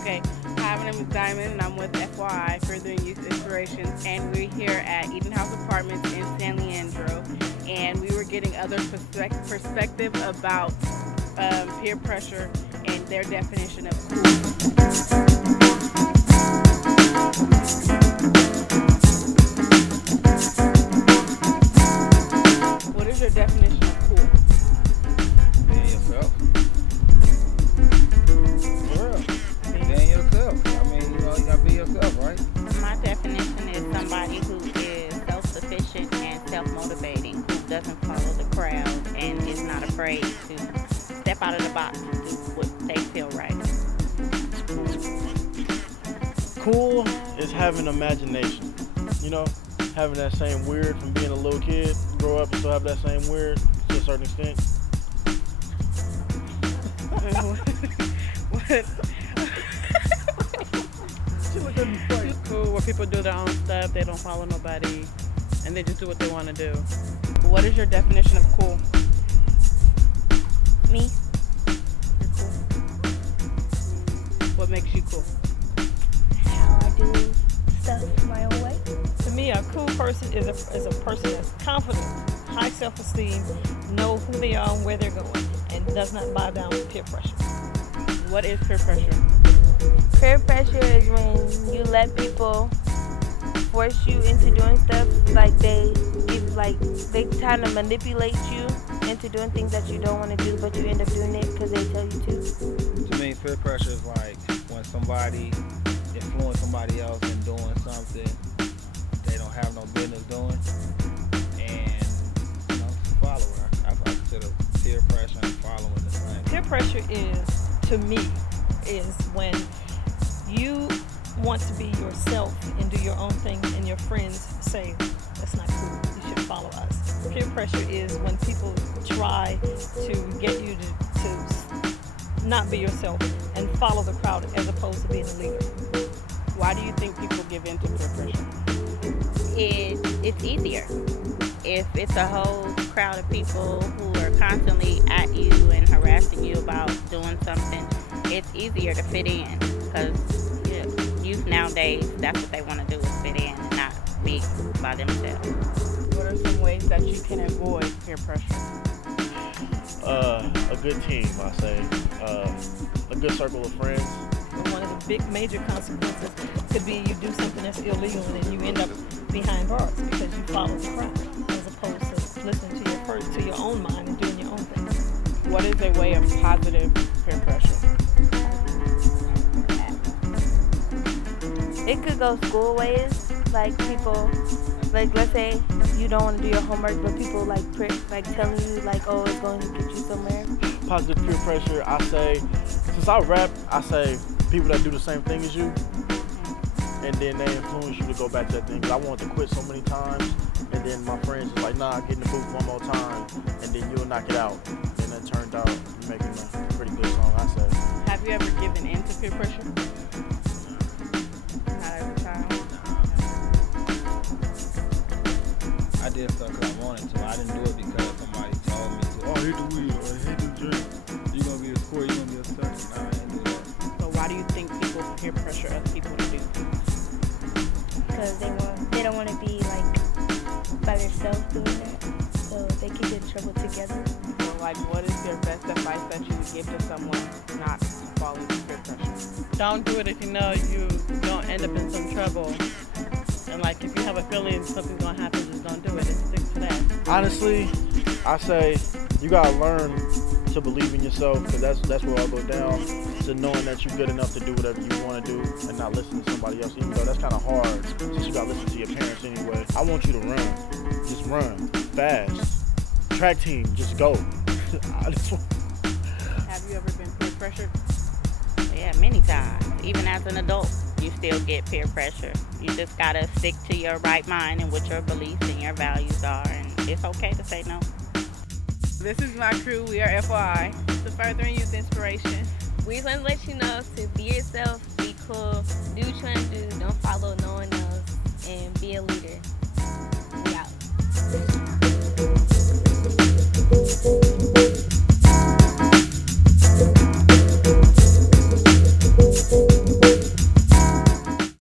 Okay, hi, my name is Diamond, and I'm with FYI, Furthering Youth Inspirations, and we're here at Eden House Apartments in San Leandro, and we were getting other perspective about peer pressure and their definition of cool. What is your definition of cool? Being yourself. For real. Being yourself. I mean, you gotta be yourself, right? My definition is somebody who is self-sufficient and self-motivating, who doesn't follow the crowd and is not afraid to step out of the box and do what they feel right. Cool is having imagination. You know, having that same weird from being a little kid, grow up and still have that same weird to a certain extent. Cool, where people do their own stuff, they don't follow nobody, and they just do what they want to do. What is your definition of cool? Me? You're cool. What makes you cool? How I do stuff my own way. To me, a cool person is a person that's confident, high self-esteem, know who they are and where they're going, and does not bow down to peer pressure. What is peer pressure? Peer pressure is when you let people force you into doing stuff, like they kind of manipulate you into doing things that you don't want to do, but you end up doing it because they tell you to. To me, peer pressure is like when somebody influence somebody else in doing something they don't have no business doing, and follower. I consider peer pressure and following the same. Peer pressure is, to me, is when you want to be yourself and do your own thing and your friends say, that's not cool, you should follow us. Peer pressure is when people try to get you to not be yourself and follow the crowd as opposed to being a leader. Why do you think people give in to peer pressure? It's easier. If it's a whole crowd of people who are constantly at you and harassing you about doing something, it's easier to fit in, because youth nowadays, that's what they want to do, is fit in and not be by themselves. What are some ways that you can avoid peer pressure? A good team, I say. A good circle of friends. One of the big major consequences could be you do something that's illegal and then you end up behind bars because you follow the crowd as opposed to listening to your own mind and doing your own thing. What is a way of positive peer pressure? It could go school ways, like people, like let's say you don't want to do your homework, but people like telling you like, oh, it's going to get you somewhere. Positive peer pressure, I say, since I rap, I say people that do the same thing as you, and then they influence you to go back to that thing. 'Cause I wanted to quit so many times, and then my friends was like, nah, get in the booth one more time, and then you'll knock it out. And it turned out making a pretty good song, I say. Have you ever given in to peer pressure? Not every time. I did stuff because I wanted to. I didn't do it because somebody told me to. Oh, hit the wheel, or hit the drink. You gonna be a square, you gonna be a circle. Nah, I didn't do that. So why do you think people peer pressure other people to do things? Because they don't want to be like by themselves doing that, so they can get in trouble together. So like, what is your best advice that you would give to someone not to follow peer pressure? Don't do it if you know you don't end up in some trouble. And like, if you have a feeling something's gonna happen, just don't do it. Just stick to that. Honestly, I say you gotta learn to believe in yourself, because that's where it all goes down, to knowing that you're good enough to do whatever you want to do and not listen to somebody else, even though that's kind of hard since you gotta listen to your parents anyway. I want you to run. Just run fast. Track team, just go. I just want... Have you ever been peer pressured? Yeah, many times. Even as an adult, you still get peer pressure. You just gotta stick to your right mind and what your beliefs and your values are, and it's okay to say no. This is my crew. We are FYI, the Furthering Youth Inspiration. We want to let you know to be yourself